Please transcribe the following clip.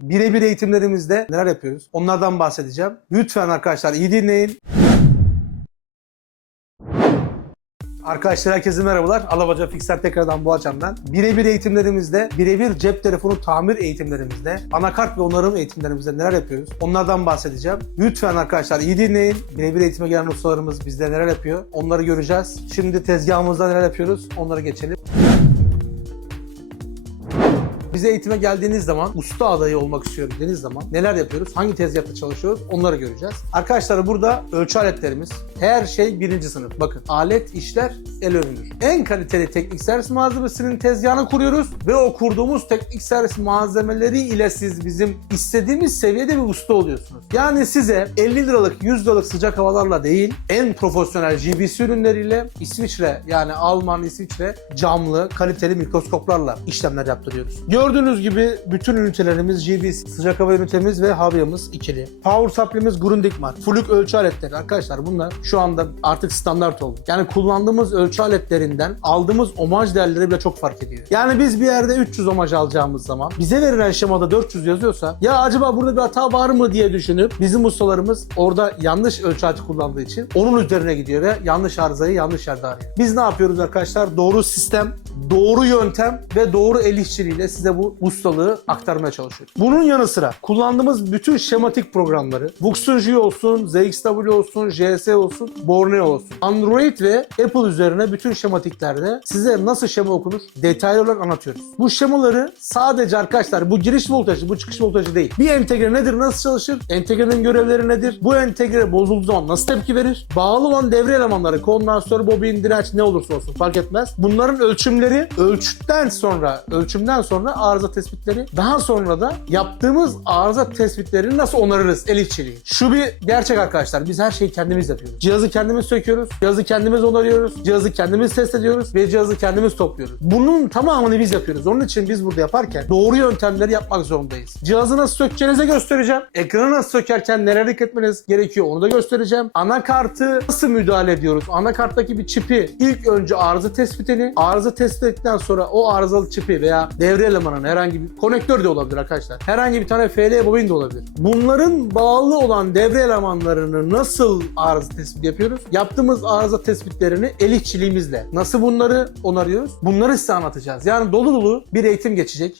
Birebir eğitimlerimizde neler yapıyoruz? Onlardan bahsedeceğim. Lütfen arkadaşlar iyi dinleyin. Arkadaşlar herkese merhabalar. Alabaca Fixer tekrardan bu açamdan. Birebir eğitimlerimizde, birebir cep telefonu tamir eğitimlerimizde, anakart ve onarım eğitimlerimizde neler yapıyoruz? Onlardan bahsedeceğim. Lütfen arkadaşlar iyi dinleyin. Birebir eğitime gelen ustalarımız bizde neler yapıyor? Onları göreceğiz. Şimdi tezgahımızda neler yapıyoruz? Onlara geçelim. Bize eğitime geldiğiniz zaman, usta adayı olmak istiyorum dediğiniz zaman neler yapıyoruz? Hangi tezgahta çalışıyoruz? Onları göreceğiz. Arkadaşlar burada ölçü aletlerimiz. Her şey birinci sınıf. Bakın alet, işler, el övünür. En kaliteli teknik servis malzemesinin tezgahını kuruyoruz ve o kurduğumuz teknik servis malzemeleri ile siz bizim istediğimiz seviyede bir usta oluyorsunuz. Yani size 50 liralık, 100 liralık sıcak havalarla değil, en profesyonel GBC ürünleriyle İsviçre yani Alman, İsviçre camlı, kaliteli mikroskoplarla işlemler yaptırıyoruz. Gördüğünüz gibi bütün ünitelerimiz GB sıcak hava ünitemiz ve havyamız ikili. Power supply'miz Grundigmar. Flük ölçü aletleri arkadaşlar bunlar şu anda artık standart oldu. Yani kullandığımız ölçü aletlerinden aldığımız omaj değerleri bile çok fark ediyor. Yani biz bir yerde 300 omaj alacağımız zaman bize verilen şemada 400 yazıyorsa ya acaba burada bir hata var mı diye düşünüp bizim ustalarımız orada yanlış ölçü aleti kullandığı için onun üzerine gidiyor ve yanlış arızayı yanlış yerde arıyor. Biz ne yapıyoruz arkadaşlar? Doğru sistem, doğru yöntem ve doğru el işçiliğiyle size bu ustalığı aktarmaya çalışıyoruz. Bunun yanı sıra kullandığımız bütün şematik programları Vuxenji olsun, ZXW olsun, JS olsun, Borneo olsun. Android ve Apple üzerine bütün şematiklerde size nasıl şema okunur detaylı olarak anlatıyoruz. Bu şemaları sadece arkadaşlar bu giriş voltajı, bu çıkış voltajı değil. Bir entegre nedir, nasıl çalışır? Entegrenin görevleri nedir? Bu entegre bozulduğu zaman nasıl tepki verir? Bağlı olan devre elemanları, kondansatör, bobin, direnç ne olursa olsun fark etmez. Bunların ölçümleri ölçütten sonra, ölçümden sonra arıza tespitleri, daha sonra da yaptığımız arıza tespitlerini nasıl onarırız el işçiliği. Şu bir gerçek arkadaşlar. Biz her şeyi kendimiz yapıyoruz. Cihazı kendimiz söküyoruz, cihazı kendimiz onarıyoruz, cihazı kendimiz test ediyoruz ve cihazı kendimiz topluyoruz. Bunun tamamını biz yapıyoruz. Onun için biz burada yaparken doğru yöntemleri yapmak zorundayız. Cihazı nasıl sökeceğinize göstereceğim. Ekranı nasıl sökerken neler dikkat etmeniz gerekiyor onu da göstereceğim. Anakartı nasıl müdahale ediyoruz? Anakarttaki bir çipi ilk önce arıza tespitini, arıza tespit ettikten sonra o arızalı çipi veya devre elemanının herhangi bir konektör de olabilir arkadaşlar. Herhangi bir tane FL bobin de olabilir. Bunların bağlı olan devre elemanlarını nasıl arıza tespit yapıyoruz? Yaptığımız arıza tespitlerini el işçiliğimizle nasıl bunları onarıyoruz? Bunları size anlatacağız. Yani dolu dolu bir eğitim geçecek.